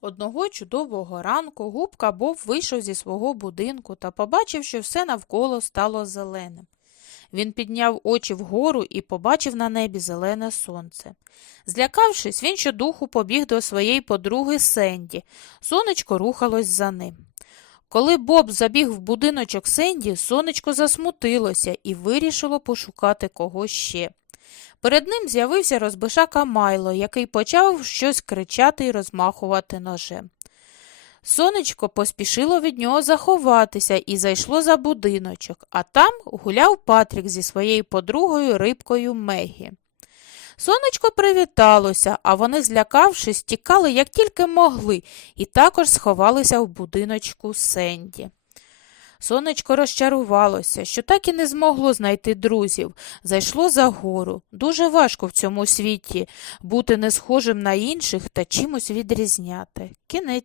Одного чудового ранку губка Боб вийшов зі свого будинку та побачив, що все навколо стало зеленим. Він підняв очі вгору і побачив на небі зелене сонце. Злякавшись, він щодуху побіг до своєї подруги Сенді. Сонечко рухалось за ним. Коли Боб забіг в будиночок Сенді, сонечко засмутилося і вирішило пошукати когось ще. Перед ним з'явився розбишака Майло, який почав щось кричати і розмахувати ножем. Сонечко поспішило від нього заховатися і зайшло за будиночок, а там гуляв Патрік зі своєю подругою рибкою Мегі. Сонечко привіталося, а вони, злякавшись, тікали як тільки могли, і також сховалися в будиночку Сенді. Сонечко розчарувалося, що так і не змогло знайти друзів, зайшло за гору. Дуже важко в цьому світі бути не схожим на інших та чимось відрізняти. Кінець.